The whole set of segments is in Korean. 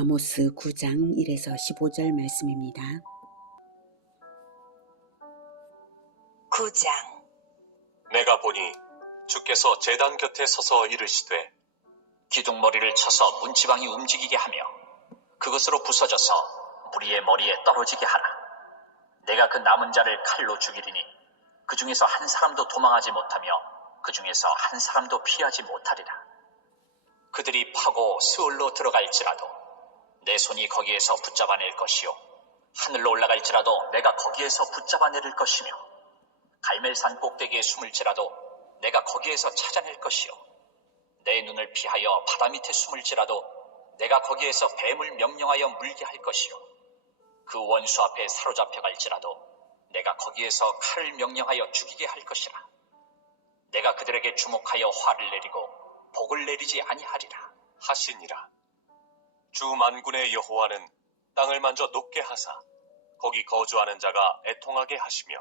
아모스 9장 1에서 15절 말씀입니다. 9장. 내가 보니 주께서 제단 곁에 서서 이르시되 기둥머리를 쳐서 문지방이 움직이게 하며 그것으로 부서져서 무리의 머리에 떨어지게 하라. 내가 그 남은 자를 칼로 죽이리니 그 중에서 한 사람도 도망하지 못하며 그 중에서 한 사람도 피하지 못하리라. 그들이 파고 스올로 들어갈지라도 내 손이 거기에서 붙잡아낼 것이요 하늘로 올라갈지라도 내가 거기에서 붙잡아내릴 것이며 갈멜산 꼭대기에 숨을지라도 내가 거기에서 찾아낼 것이요 내 눈을 피하여 바다 밑에 숨을지라도 내가 거기에서 뱀을 명령하여 물게 할 것이요 그 원수 앞에 사로잡혀 갈지라도 내가 거기에서 칼을 명령하여 죽이게 할 것이라. 내가 그들에게 주목하여 화를 내리고 복을 내리지 아니하리라 하시니라. 주 만군의 여호와는 땅을 만져 높게 하사 거기 거주하는 자가 애통하게 하시며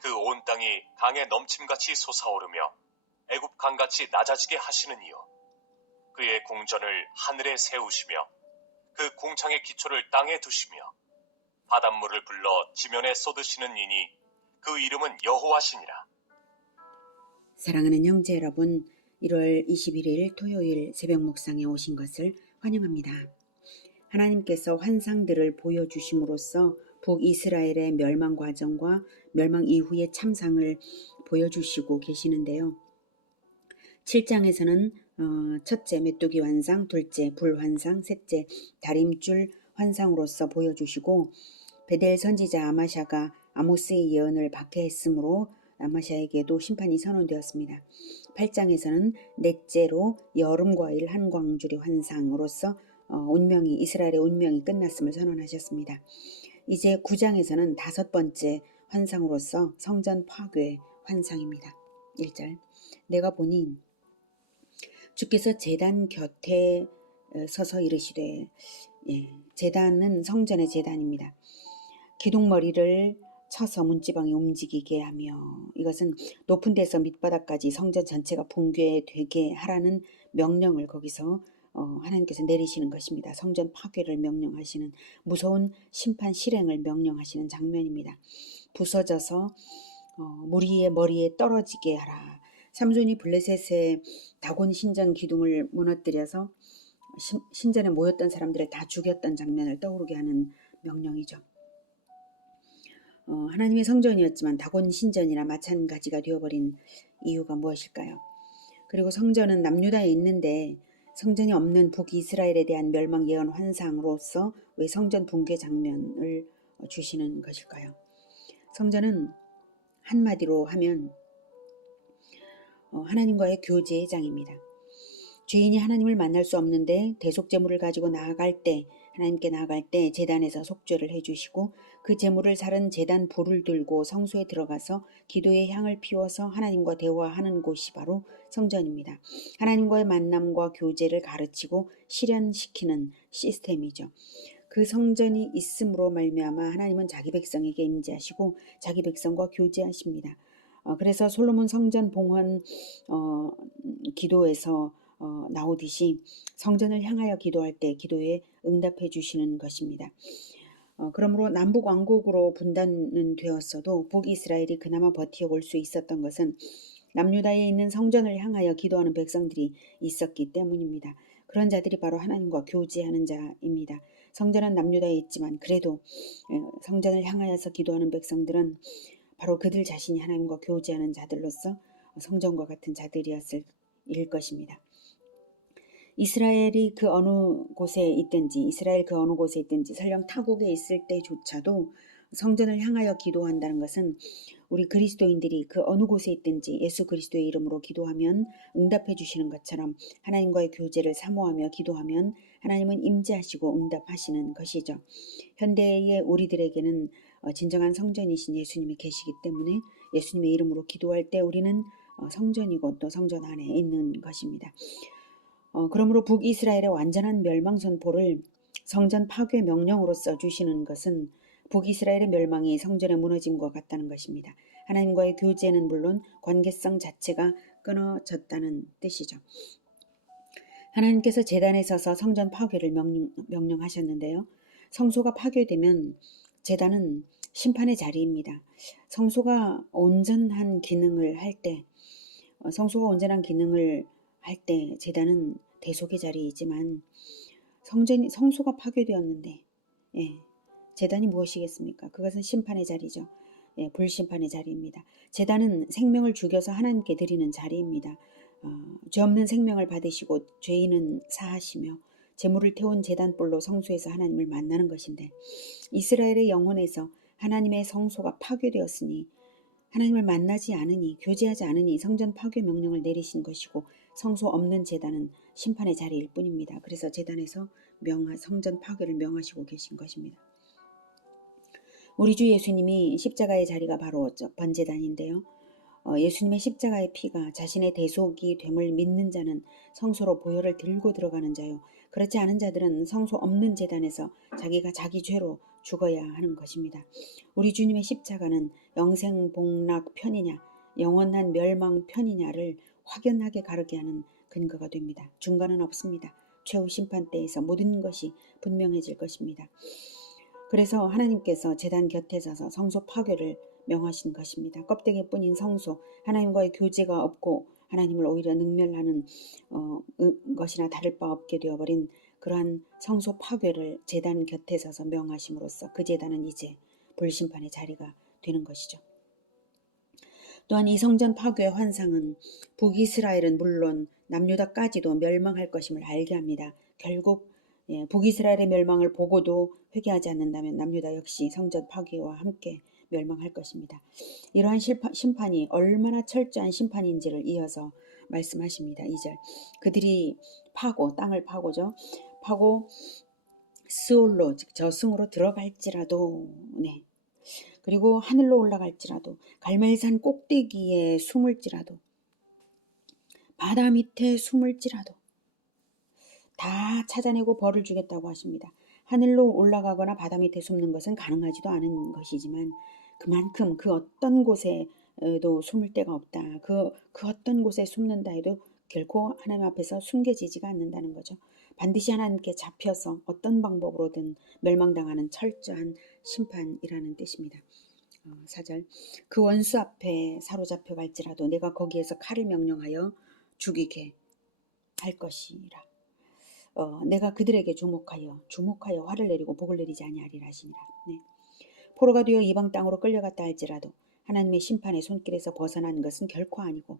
그 온 땅이 강에 넘침같이 솟아오르며 애굽 강같이 낮아지게 하시느니요 그의 궁전을 하늘에 세우시며 그 궁창의 기초를 땅에 두시며 바닷물을 불러 지면에 쏟으시는 이니 그 이름은 여호와시니라. 사랑하는 형제 여러분, 1월 21일 토요일 새벽 묵상에 오신 것을 환영합니다. 하나님께서 환상들을 보여주심으로써 북이스라엘의 멸망 과정과 멸망 이후의 참상을 보여주시고 계시는데요. 7장에서는 첫째 메뚜기 환상, 둘째 불 환상, 셋째 다림줄 환상으로서 보여주시고 베델 선지자 아마샤가 아모스의 예언을 박해했으므로 아마샤에게도 심판이 선언되었습니다. 8장에서는 넷째로 여름과일 한광주리 환상으로서 이스라엘의 운명이 끝났음을 선언하셨습니다. 이제 9장에서는 다섯 번째 환상으로서 성전 파괴 환상입니다. 1절. 내가 보니 주께서 제단 곁에 서서 이르시되, 제단은 성전의 제단입니다. 기둥머리를 쳐서 문지방이 움직이게 하며, 이것은 높은 데서 밑바닥까지 성전 전체가 붕괴되게 하라는 명령을 거기서 하나님께서 내리시는 것입니다. 성전 파괴를 명령하시는, 무서운 심판 실행을 명령하시는 장면입니다. 부서져서 무리의 머리에 떨어지게 하라. 삼손이 블레셋의 다곤 신전 기둥을 무너뜨려서 신전에 모였던 사람들을 다 죽였던 장면을 떠오르게 하는 명령이죠. 하나님의 성전이었지만 다곤 신전이나 마찬가지가 되어버린 이유가 무엇일까요? 그리고 성전은 남유다에 있는데 성전이 없는 북이스라엘에 대한 멸망 예언 환상으로서 왜 성전 붕괴 장면을 주시는 것일까요? 성전은 한마디로 하면 하나님과의 교제의 장입니다. 죄인이 하나님을 만날 수 없는데 대속제물을 가지고 하나님께 나아갈 때 제단에서 속죄를 해주시고 그 제물을 살은 제단 불을 들고 성소에 들어가서 기도의 향을 피워서 하나님과 대화하는 곳이 바로 성전입니다. 하나님과의 만남과 교제를 가르치고 실현시키는 시스템이죠. 그 성전이 있음으로 말미암아 하나님은 자기 백성에게 임재하시고 자기 백성과 교제하십니다. 그래서 솔로몬 성전 봉헌 기도에서 나오듯이 성전을 향하여 기도할 때 기도에 응답해 주시는 것입니다. 그러므로 남북 왕국으로 분단은 되었어도 북이스라엘이 그나마 버티어올 수 있었던 것은 남유다에 있는 성전을 향하여 기도하는 백성들이 있었기 때문입니다. 그런 자들이 바로 하나님과 교제하는 자입니다. 성전은 남유다에 있지만 그래도 성전을 향하여서 기도하는 백성들은 바로 그들 자신이 하나님과 교제하는 자들로서 성전과 같은 자들이었을 것입니다. 이스라엘 그 어느 곳에 있든지 설령 타국에 있을 때조차도 성전을 향하여 기도한다는 것은 우리 그리스도인들이 그 어느 곳에 있든지 예수 그리스도의 이름으로 기도하면 응답해 주시는 것처럼 하나님과의 교제를 사모하며 기도하면 하나님은 임재하시고 응답하시는 것이죠. 현대의 우리들에게는 진정한 성전이신 예수님이 계시기 때문에 예수님의 이름으로 기도할 때 우리는 성전이고 또 성전 안에 있는 것입니다. 그러므로 북이스라엘의 완전한 멸망 선포를 성전 파괴 명령으로써 주시는 것은 북이스라엘의 멸망이 성전의 무너짐과 같다는 것입니다. 하나님과의 교제는 물론 관계성 자체가 끊어졌다는 뜻이죠. 하나님께서 제단에 서서 성전 파괴를 명령하셨는데요. 성소가 파괴되면 제단은 심판의 자리입니다. 성소가 온전한 기능을 할 때, 제단은 대속의 자리이지만 성소가 파괴되었는데, 제단이 무엇이겠습니까? 그것은 심판의 자리죠. 불심판의 자리입니다. 제단은 생명을 죽여서 하나님께 드리는 자리입니다. 죄 없는 생명을 받으시고 죄인은 사하시며 제물을 태운 제단불로 성소에서 하나님을 만나는 것인데, 이스라엘의 영혼에서 하나님의 성소가 파괴되었으니 하나님을 만나지 않으니, 교제하지 않으니 성전 파괴 명령을 내리신 것이고, 성소 없는 제단은 심판의 자리일 뿐입니다. 그래서 제단에서 성전 파괴를 명하시고 계신 것입니다. 우리 주 예수님이 십자가의 자리가 바로 번제단인데요. 예수님의 십자가의 피가 자신의 대속이 됨을 믿는 자는 성소로 보혈을 들고 들어가는 자요. 그렇지 않은 자들은 성소 없는 제단에서 자기가 자기 죄로 죽어야 하는 것입니다. 우리 주님의 십자가는 영생 복락 편이냐, 영원한 멸망 편이냐를 확연하게 가르게 하는 근거가 됩니다. 중간은 없습니다. 최후 심판 때에서 모든 것이 분명해질 것입니다. 그래서 하나님께서 제단 곁에 서서 성소 파괴를 명하신 것입니다. 껍데기뿐인 성소, 하나님과의 교제가 없고 하나님을 오히려 능멸하는 것이나 다를 바 없게 되어버린 그러한 성소 파괴를 제단 곁에 서서 명하심으로써 그 제단은 이제 불심판의 자리가 되는 것이죠. 또한 이 성전 파괴의 환상은 북이스라엘은 물론 남유다까지도 멸망할 것임을 알게 합니다. 결국 북이스라엘의 멸망을 보고도 회개하지 않는다면 남유다 역시 성전 파괴와 함께 멸망할 것입니다. 이러한 심판이 얼마나 철저한 심판인지를 이어서 말씀하십니다. 2절. 그들이 땅을 파고죠. 파고 스올로, 즉 저승으로 들어갈지라도, 그리고 하늘로 올라갈지라도, 갈멜산 꼭대기에 숨을지라도, 바다 밑에 숨을지라도 다 찾아내고 벌을 주겠다고 하십니다. 하늘로 올라가거나 바다 밑에 숨는 것은 가능하지도 않은 것이지만 그만큼 그 어떤 곳에도 숨을 데가 없다. 그 어떤 곳에 숨는다 해도 결코 하나님 앞에서 숨겨지지가 않는다는 거죠. 반드시 하나님께 잡혀서 어떤 방법으로든 멸망당하는 철저한 심판이라는 뜻입니다. 4절. 그 원수 앞에 사로잡혀 갈지라도 내가 거기에서 칼을 명령하여 죽이게 할 것이라. 내가 그들에게 주목하여 화를 내리고 복을 내리지 아니하리라 하시니라. 포로가 되어 이방 땅으로 끌려갔다 할지라도 하나님의 심판의 손길에서 벗어난 것은 결코 아니고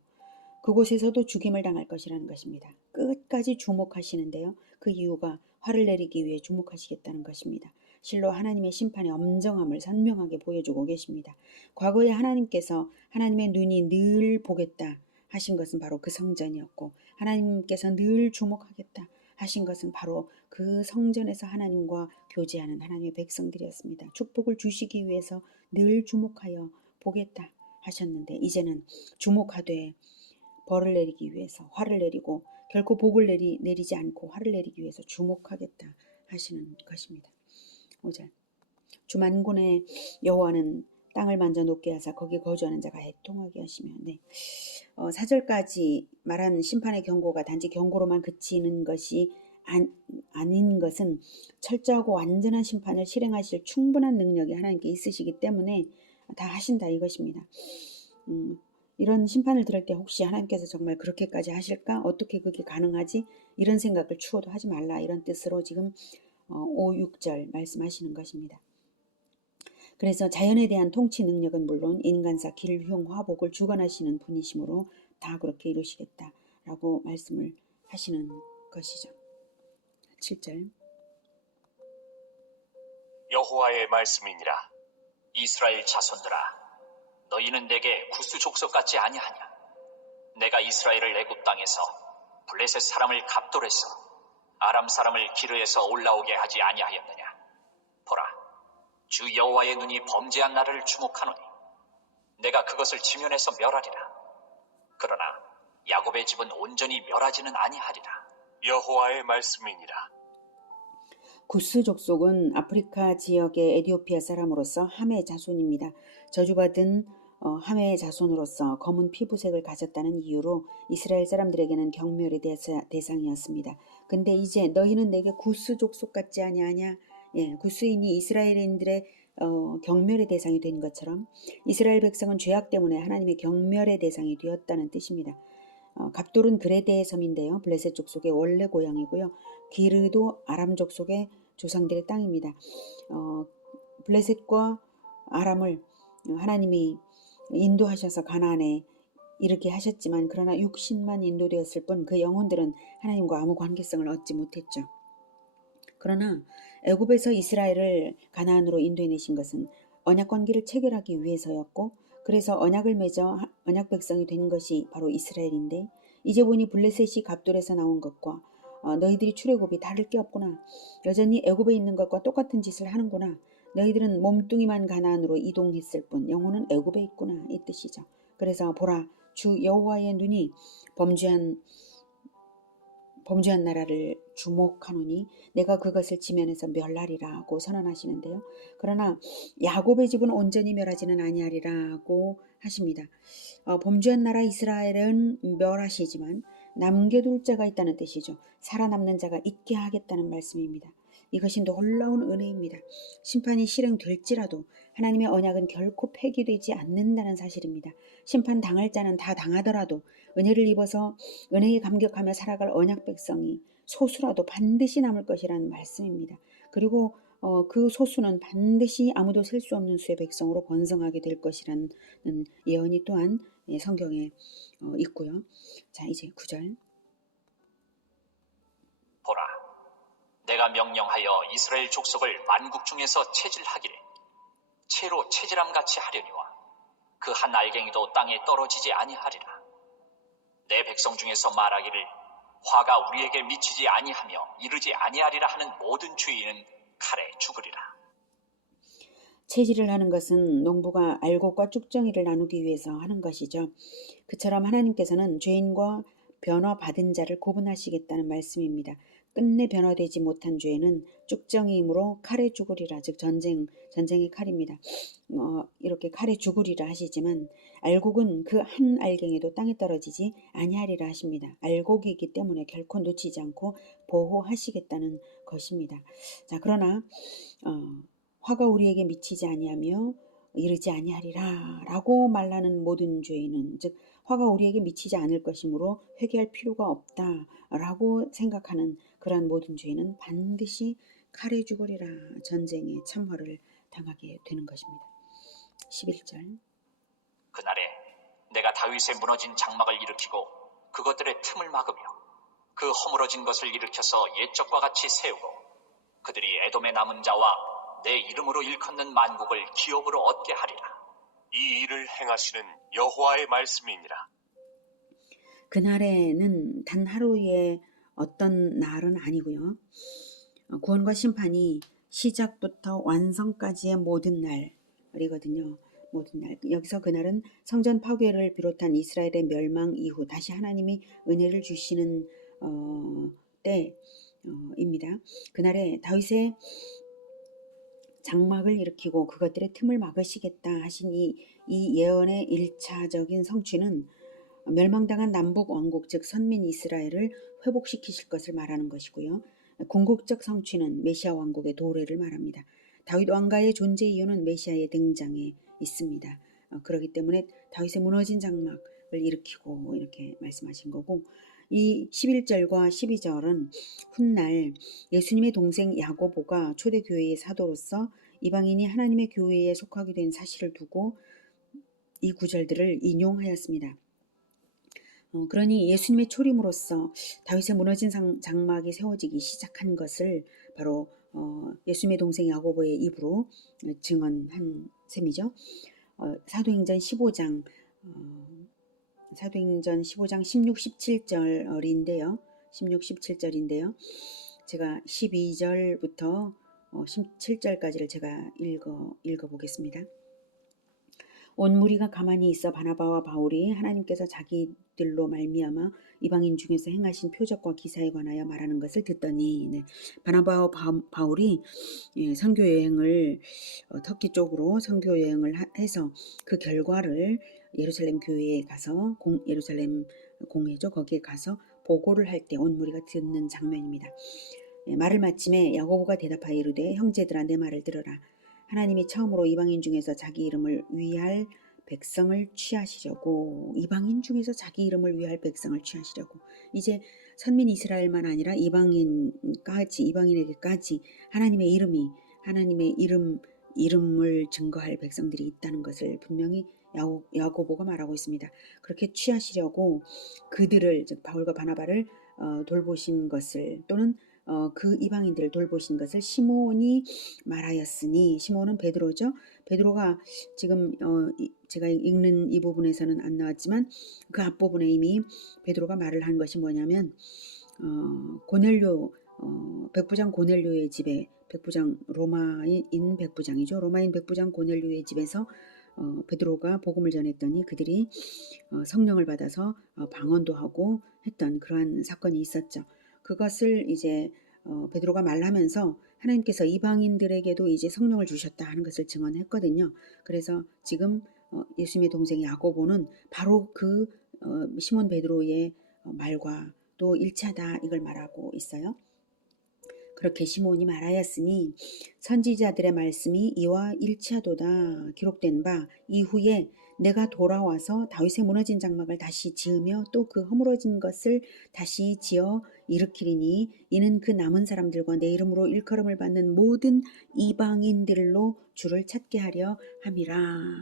그곳에서도 죽임을 당할 것이라는 것입니다. 끝까지 주목하시는데요. 그 이유가 화를 내리기 위해 주목하시겠다는 것입니다. 실로 하나님의 심판의 엄정함을 선명하게 보여주고 계십니다. 과거에 하나님께서 하나님의 눈이 늘 보겠다 하신 것은 바로 그 성전이었고, 하나님께서 늘 주목하겠다 하신 것은 바로 그 성전에서 하나님과 교제하는 하나님의 백성들이었습니다. 축복을 주시기 위해서 늘 주목하여 보겠다 하셨는데, 이제는 주목하되 벌을 내리기 위해서 화를 내리고, 결코 복을 내리지 않고 화를 내리기 위해서 주목하겠다 하시는 것입니다. 5절. 주 만군의 여호와는 땅을 만져 높게 하사 거기 거주하는 자가 애통하게 하시며, 4절까지 말한 심판의 경고가 단지 경고로만 그치는 것이 아닌 것은 철저하고 완전한 심판을 실행하실 충분한 능력이 하나님께 있으시기 때문에 다 하신다 이것입니다. 이런 심판을 들을 때 혹시 하나님께서 정말 그렇게까지 하실까? 어떻게 그게 가능하지? 이런 생각을 추워도 하지 말라, 이런 뜻으로 지금 5, 6절 말씀하시는 것입니다. 그래서 자연에 대한 통치 능력은 물론 인간사 길흉 화복을 주관하시는 분이시므로 다 그렇게 이루시겠다라고 말씀을 하시는 것이죠. 7절. 여호와의 말씀이니라. 이스라엘 자손들아, 너희는 내게 구스 족속 같지 아니하냐? 내가 이스라엘을 애굽 땅에서 블레셋 사람을 갑돌에서 아람 사람을 기르에서 올라오게 하지 아니하였느냐? 보라, 주 여호와의 눈이 범죄한 나를 주목하노니 내가 그것을 지면에서 멸하리라. 그러나 야곱의 집은 온전히 멸하지는 아니하리라. 여호와의 말씀이니라. 구스 족속은 아프리카 지역의 에티오피아 사람으로서 함의 자손입니다. 저주받은 함의 자손으로서 검은 피부색을 가졌다는 이유로 이스라엘 사람들에게는 경멸의 대상이었습니다. 근데 이제 너희는 내게 구스 족속 같지 아니하냐? 예, 구스인이 이스라엘인들의 경멸의 대상이 된 것처럼 이스라엘 백성은 죄악 때문에 하나님의 경멸의 대상이 되었다는 뜻입니다. 갑돌은 그레데의 섬인데요. 블레셋 족속의 원래 고향이고요. 기르도 아람 족속의 조상들의 땅입니다. 블레셋과 아람을 하나님이 인도하셔서 가나안에 이르게 하셨지만 그러나 60만 인도되었을 뿐 그 영혼들은 하나님과 아무 관계성을 얻지 못했죠. 그러나 애굽에서 이스라엘을 가나안으로 인도해내신 것은 언약 관계를 체결하기 위해서였고 그래서 언약을 맺어 언약 백성이 된 것이 바로 이스라엘인데 이제 보니 블레셋이 갑돌에서 나온 것과 너희들이 출애굽이 다를 게 없구나. 여전히 애굽에 있는 것과 똑같은 짓을 하는구나. 너희들은 몸뚱이만 가나안으로 이동했을 뿐 영혼은 애굽에 있구나. 이 뜻이죠. 그래서 보라 주 여호와의 눈이 범죄한 나라를 주목하노니 내가 그것을 지면에서 멸하리라고 선언하시는데요. 그러나 야곱의 집은 온전히 멸하지는 아니하리라고 하십니다. 범죄한 나라 이스라엘은 멸하시지만 남겨둘 자가 있다는 뜻이죠. 살아남는 자가 있게 하겠다는 말씀입니다. 이것이 놀라운 은혜입니다. 심판이 실행될지라도 하나님의 언약은 결코 폐기되지 않는다는 사실입니다. 심판 당할 자는 다 당하더라도 은혜를 입어서 은혜에 감격하며 살아갈 언약 백성이 소수라도 반드시 남을 것이라는 말씀입니다. 그리고 그 소수는 반드시 아무도 셀 수 없는 수의 백성으로 번성하게 될 것이라는 예언이 또한 성경에 있고요. 자, 이제 9절. 보라, 내가 명령하여 이스라엘 족속을 만국 중에서 체질하기를 채로 체질함 같이 하려니와 그 한 알갱이도 땅에 떨어지지 아니하리라. 내 백성 중에서 말하기를 화가 우리에게 미치지 아니하며 이르지 아니하리라 하는 모든 죄인은 칼에 죽으리라. 체질을 하는 것은 농부가 알곡과 쭉정이를 나누기 위해서 하는 것이죠. 그처럼 하나님께서는 죄인과 변화받은 자를 구분하시겠다는 말씀입니다. 끝내 변화되지 못한 죄는 쭉정이이므로 칼에 죽으리라. 즉 전쟁의 칼입니다. 이렇게 칼에 죽으리라 하시지만 알곡은 그 한 알갱이도 땅에 떨어지지 아니하리라 하십니다. 알곡이기 때문에 결코 놓치지 않고 보호하시겠다는 것입니다. 자, 그러나 화가 우리에게 미치지 아니하며 이르지 아니하리라 라고 말하는 모든 죄인은 즉 화가 우리에게 미치지 않을 것이므로 회개할 필요가 없다 라고 생각하는 그러한 모든 죄인은 반드시 칼에 죽으리라 전쟁의 참화를 당하게 되는 것입니다. 11절. 그날에 내가 다윗의 무너진 장막을 일으키고 그것들의 틈을 막으며 그 허물어진 것을 일으켜서 옛적과 같이 세우고 그들이 에돔의 남은 자와 내 이름으로 일컫는 만국을 기업으로 얻게 하리라. 이 일을 행하시는 여호와의 말씀이니라. 그날에는 단 하루의 어떤 날은 아니고요. 구원과 심판이 시작부터 완성까지의 모든 날이거든요. 모든 날. 여기서 그날은 성전 파괴를 비롯한 이스라엘의 멸망 이후 다시 하나님이 은혜를 주시는 때입니다. 그날에 다윗의 장막을 일으키고 그것들의 틈을 막으시겠다 하신 이 예언의 1차적인 성취는 멸망당한 남북 왕국 즉 선민 이스라엘을 회복시키실 것을 말하는 것이고요. 궁극적 성취는 메시아 왕국의 도래를 말합니다. 다윗 왕가의 존재 이유는 메시아의 등장에 있습니다. 그렇기 때문에 다윗의 무너진 장막을 일으키고 이렇게 말씀하신 거고 이 11절과 12절은 훗날 예수님의 동생 야고보가 초대교회의 사도로서 이방인이 하나님의 교회에 속하게 된 사실을 두고 이 구절들을 인용하였습니다. 그러니 예수님의 초림으로써 다윗의 무너진 장막이 세워지기 시작한 것을 바로 예수님의 동생 야고보의 입으로 증언한 셈이죠. 사도행전 15장 16, 17절인데요. 16, 17절인데요. 제가 12절부터 17절까지를 제가 읽어보겠습니다. 온 무리가 가만히 있어 바나바와 바울이 하나님께서 자기들로 말미암아 이방인 중에서 행하신 표적과 기사에 관하여 말하는 것을 듣더니 네, 바나바와 바울이 선교 여행을 터키 쪽으로 선교 여행을 해서 그 결과를 예루살렘 교회에 가서 예루살렘 공회죠. 거기에 가서 보고를 할 때 온 무리가 듣는 장면입니다. 말을 마침에 야고보가 대답하여 이르되 형제들아 내 말을 들어라. 하나님이 처음으로 이방인 중에서 자기 이름을 위할 백성을 취하시려고 이방인 중에서 자기 이름을 위할 백성을 취하시려고 이제 선민 이스라엘만 아니라 이방인에게까지 하나님의 이름을 증거할 백성들이 있다는 것을 분명히 야고보가 말하고 있습니다. 그렇게 취하시려고 그들을 즉 바울과 바나바를 돌보신 것을 또는 그 이방인들을 돌보신 것을 시몬이 말하였으니 시몬은 베드로죠. 베드로가 지금 제가 읽는 이 부분에서는 안 나왔지만 그 앞부분에 이미 베드로가 말을 한 것이 뭐냐면 고넬료 백부장 고넬료의 집에 로마인 백부장 고넬료의 집에서 베드로가 복음을 전했더니 그들이 성령을 받아서 방언도 하고 했던 그러한 사건이 있었죠. 그것을 이제 베드로가 말하면서 하나님께서 이방인들에게도 이제 성령을 주셨다 하는 것을 증언했거든요. 그래서 지금 예수님의 동생 야고보는 바로 그 시몬 베드로의 말과 또 일치하다 이걸 말하고 있어요. 그렇게 시몬이 말하였으니 선지자들의 말씀이 이와 일치하도다 기록된 바 이후에 내가 돌아와서 다윗의 무너진 장막을 다시 지으며 또 그 허물어진 것을 다시 지어 일으키리니 이는 그 남은 사람들과 내 이름으로 일컬음을 받는 모든 이방인들로 주를 찾게 하려 함이라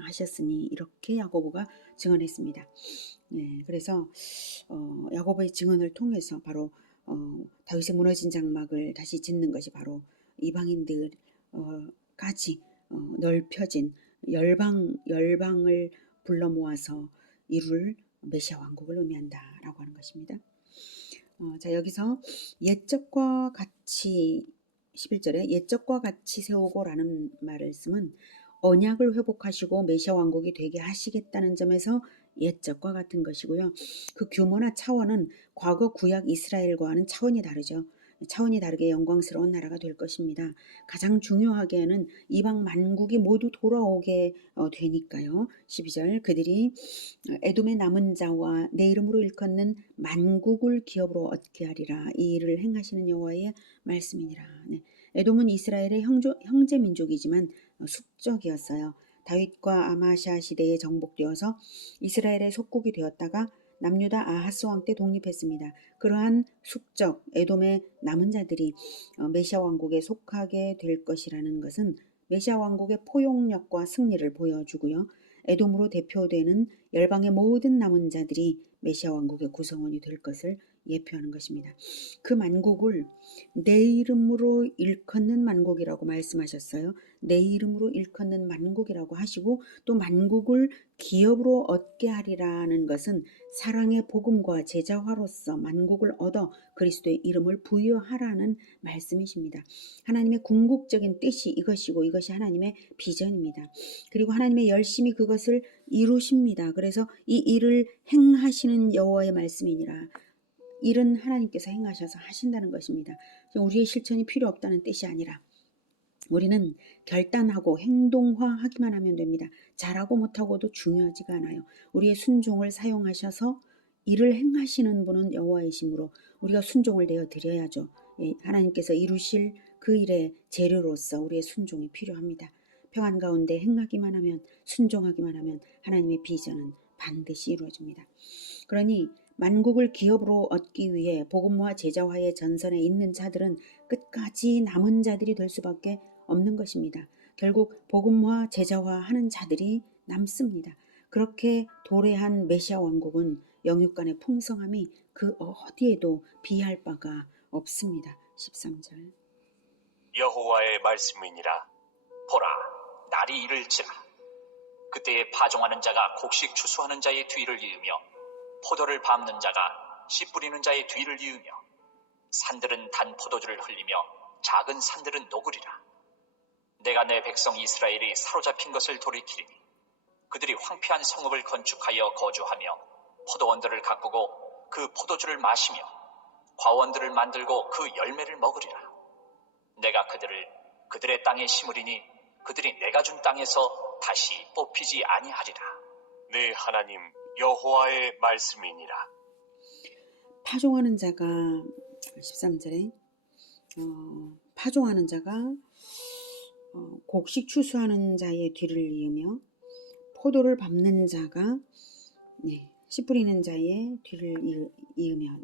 하셨으니 이렇게 야고보가 증언했습니다. 네, 그래서 야고보의 증언을 통해서 바로 다윗의 무너진 장막을 다시 짓는 것이 바로 이방인들까지 넓혀진 열방을 불러 모아서 이룰 메시아 왕국을 의미한다라고 하는 것입니다. 자 여기서 옛적과 같이 11절에 옛적과 같이 세우고라는 말씀은 언약을 회복하시고 메시아 왕국이 되게 하시겠다는 점에서 옛적과 같은 것이고요. 그 규모나 차원은 과거 구약 이스라엘과는 차원이 다르죠. 차원이 다르게 영광스러운 나라가 될 것입니다. 가장 중요하게는 이방 만국이 모두 돌아오게 되니까요. 12절 그들이 에돔의 남은 자와 내 이름으로 일컫는 만국을 기업으로 얻게 하리라. 이 일을 행하시는 여호와의 말씀이니라. 네. 에돔은 이스라엘의 형제 민족이지만 숙적이었어요. 다윗과 아마시아 시대에 정복되어서 이스라엘의 속국이 되었다가 남유다 아하스 왕 때 독립했습니다. 그러한 숙적 에돔의 남은 자들이 메시아 왕국에 속하게 될 것이라는 것은 메시아 왕국의 포용력과 승리를 보여주고요. 에돔으로 대표되는 열방의 모든 남은 자들이 메시아 왕국의 구성원이 될 것을 예표하는 것입니다. 그 만국을 내 이름으로 일컫는 만국이라고 말씀하셨어요. 내 이름으로 일컫는 만국이라고 하시고 또 만국을 기업으로 얻게 하리라는 것은 사랑의 복음과 제자화로서 만국을 얻어 그리스도의 이름을 부여하라는 말씀이십니다. 하나님의 궁극적인 뜻이 이것이고 이것이 하나님의 비전입니다. 그리고 하나님의 열심히 그것을 이루십니다. 그래서 이 일을 행하시는 여호와의 말씀이니라. 일은 하나님께서 행하셔서 하신다는 것입니다. 우리의 실천이 필요 없다는 뜻이 아니라 우리는 결단하고 행동화하기만 하면 됩니다. 잘하고 못하고도 중요하지가 않아요. 우리의 순종을 사용하셔서 일을 행하시는 분은 여호와이시므로 우리가 순종을 내어드려야죠. 하나님께서 이루실 그 일의 재료로서 우리의 순종이 필요합니다. 평안 가운데 행하기만 하면 순종하기만 하면 하나님의 비전은 반드시 이루어집니다. 그러니 만국을 기업으로 얻기 위해 복음화 제자화의 전선에 있는 자들은 끝까지 남은 자들이 될 수밖에 없는 것입니다. 결국 복음화 제자화 하는 자들이 남습니다. 그렇게 도래한 메시아 왕국은 영육간의 풍성함이 그 어디에도 비할 바가 없습니다. 13절 여호와의 말씀이니라. 보라, 날이 이를지라. 그때에 파종하는 자가 곡식 추수하는 자의 뒤를 이으며 포도를 밟는 자가 씨 뿌리는 자의 뒤를 이으며 산들은 단 포도주를 흘리며 작은 산들은 녹으리라. 내가 내 백성 이스라엘이 사로잡힌 것을 돌이키리니 그들이 황폐한 성읍을 건축하여 거주하며 포도원들을 가꾸고 그 포도주를 마시며 과원들을 만들고 그 열매를 먹으리라. 내가 그들을 그들의 땅에 심으리니 그들이 내가 준 땅에서 다시 뽑히지 아니하리라. 네 하나님 여호와의 말씀이니라. 파종하는 자가 13절에 파종하는 자가 곡식 추수하는 자의 뒤를 이으며 포도를 밟는 자가 씨 뿌리는 자의 뒤를 이으며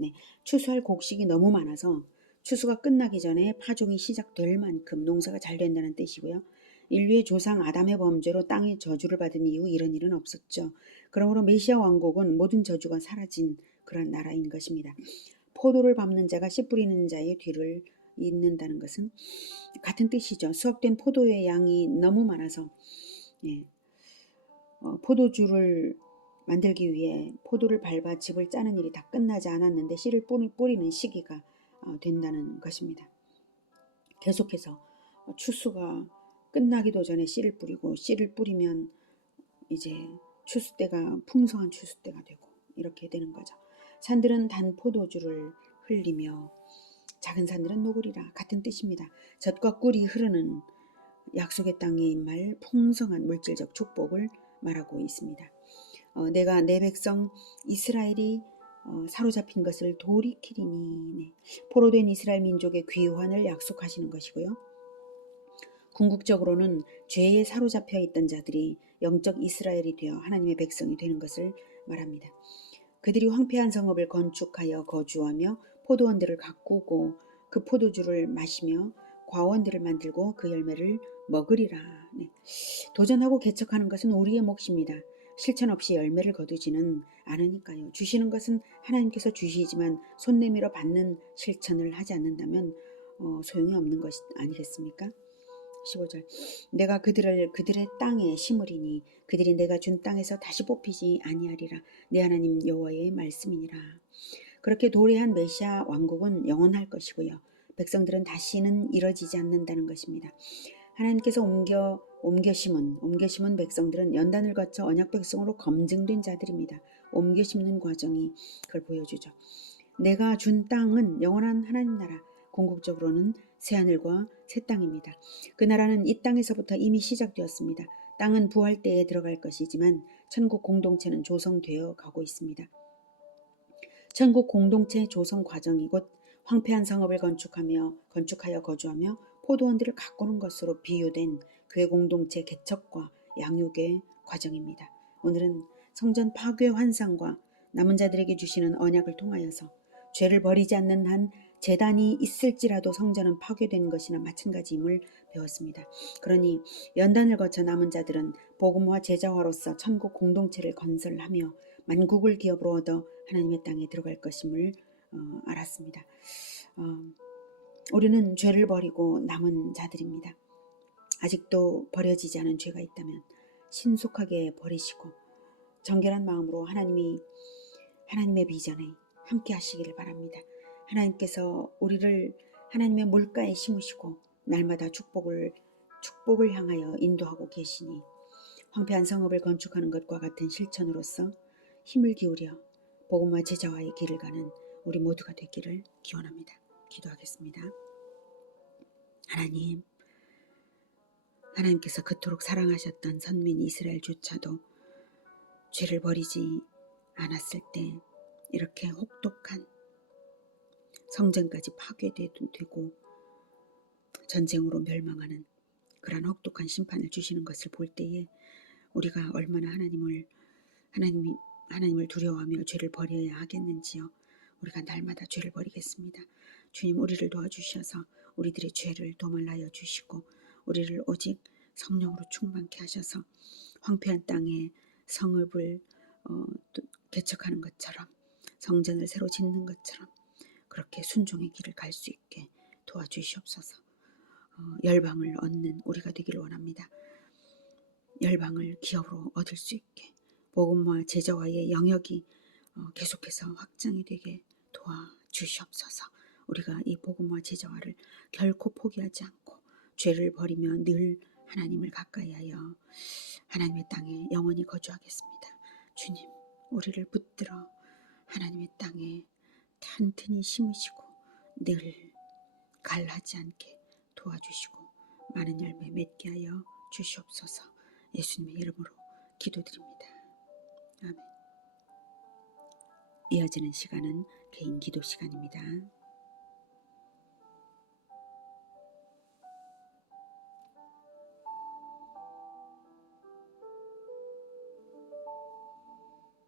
추수할 곡식이 너무 많아서 추수가 끝나기 전에 파종이 시작될 만큼 농사가 잘 된다는 뜻이고요. 인류의 조상 아담의 범죄로 땅이 저주를 받은 이후 이런 일은 없었죠. 그러므로 메시아 왕국은 모든 저주가 사라진 그런 나라인 것입니다. 포도를 밟는 자가 씨 뿌리는 자의 뒤를 잇는다는 것은 같은 뜻이죠. 수확된 포도의 양이 너무 많아서 포도주를 만들기 위해 포도를 밟아 즙을 짜는 일이 다 끝나지 않았는데 씨를 뿌리는 시기가 된다는 것입니다. 계속해서 추수가 끝나기도 전에 씨를 뿌리고 씨를 뿌리면 이제 추수 때가 풍성한 추수 때가 되고 이렇게 되는 거죠. 산들은 단 포도주를 흘리며 작은 산들은 녹으리라 같은 뜻입니다. 젖과 꿀이 흐르는 약속의 땅에 임할 풍성한 물질적 축복을 말하고 있습니다. 내가 내 백성 이스라엘이 사로잡힌 것을 돌이키리니 포로된 이스라엘 민족의 귀환을 약속하시는 것이고요. 궁극적으로는 죄에 사로잡혀 있던 자들이 영적 이스라엘이 되어 하나님의 백성이 되는 것을 말합니다. 그들이 황폐한 성읍을 건축하여 거주하며 포도원들을 가꾸고 그 포도주를 마시며 과원들을 만들고 그 열매를 먹으리라. 도전하고 개척하는 것은 우리의 몫입니다. 실천 없이 열매를 거두지는 않으니까요. 주시는 것은 하나님께서 주시지만 손 내밀어 받는 실천을 하지 않는다면 소용이 없는 것이 아니겠습니까? 15절 내가 그들의 땅에 심으리니 그들이 내가 준 땅에서 다시 뽑히지 아니하리라. 내 하나님 여호와의 말씀이니라. 그렇게 도래한 메시아 왕국은 영원할 것이고요. 백성들은 다시는 이뤄지지 않는다는 것입니다. 하나님께서 옮겨 심은 백성들은 연단을 거쳐 언약 백성으로 검증된 자들입니다. 옮겨 심는 과정이 그걸 보여주죠. 내가 준 땅은 영원한 하나님 나라, 궁극적으로는 새하늘과 새 땅입니다. 그 나라는 이 땅에서부터 이미 시작되었습니다. 땅은 부활 때에 들어갈 것이지만 천국 공동체는 조성되어 가고 있습니다. 천국 공동체 조성 과정이 곧 황폐한 성읍을 건축하여 거주하며 포도원들을 가꾸는 것으로 비유된 교회 공동체 개척과 양육의 과정입니다. 오늘은 성전 파괴 환상과 남은 자들에게 주시는 언약을 통하여서 죄를 버리지 않는 한 제단이 있을지라도 성전은 파괴된 것이나 마찬가지임을 배웠습니다. 그러니 연단을 거쳐 남은 자들은 복음화 제자화로서 천국 공동체를 건설하며 만국을 기업으로 얻어 하나님의 땅에 들어갈 것임을 알았습니다. 우리는 죄를 버리고 남은 자들입니다. 아직도 버려지지 않은 죄가 있다면 신속하게 버리시고 정결한 마음으로 하나님의 비전에 함께 하시기를 바랍니다. 하나님께서 우리를 하나님의 물가에 심으시고 날마다 축복을 향하여 인도하고 계시니 황폐한 성읍을 건축하는 것과 같은 실천으로서 힘을 기울여 복음화 제자화의 길을 가는 우리 모두가 되기를 기원합니다. 기도하겠습니다. 하나님께서 그토록 사랑하셨던 선민 이스라엘조차도 죄를 버리지 않았을 때 이렇게 혹독한 성전까지 파괴되고 전쟁으로 멸망하는 그러한 혹독한 심판을 주시는 것을 볼 때에 우리가 얼마나 하나님을 두려워하며 죄를 버려야 하겠는지요. 우리가 날마다 죄를 버리겠습니다. 주님, 우리를 도와주셔서 우리들의 죄를 도말하여 주시고 우리를 오직 성령으로 충만케 하셔서 황폐한 땅에 성읍을 개척하는 것처럼 성전을 새로 짓는 것처럼 그렇게 순종의 길을 갈 수 있게 도와주시옵소서. 열방을 얻는 우리가 되기를 원합니다. 열방을 기업으로 얻을 수 있게 복음화 제자화의 영역이 계속해서 확장이 되게 도와주시옵소서. 우리가 이 복음화 제자화를 결코 포기하지 않고 죄를 버리며 늘 하나님을 가까이하여 하나님의 땅에 영원히 거주하겠습니다. 주님, 우리를 붙들어 하나님의 땅에 튼튼히 심으시고 늘 갈라지 않게 도와주시고 많은 열매 맺게 하여 주시옵소서. 예수님의 이름으로 기도드립니다. 아멘. 이어지는 시간은 개인 기도 시간입니다.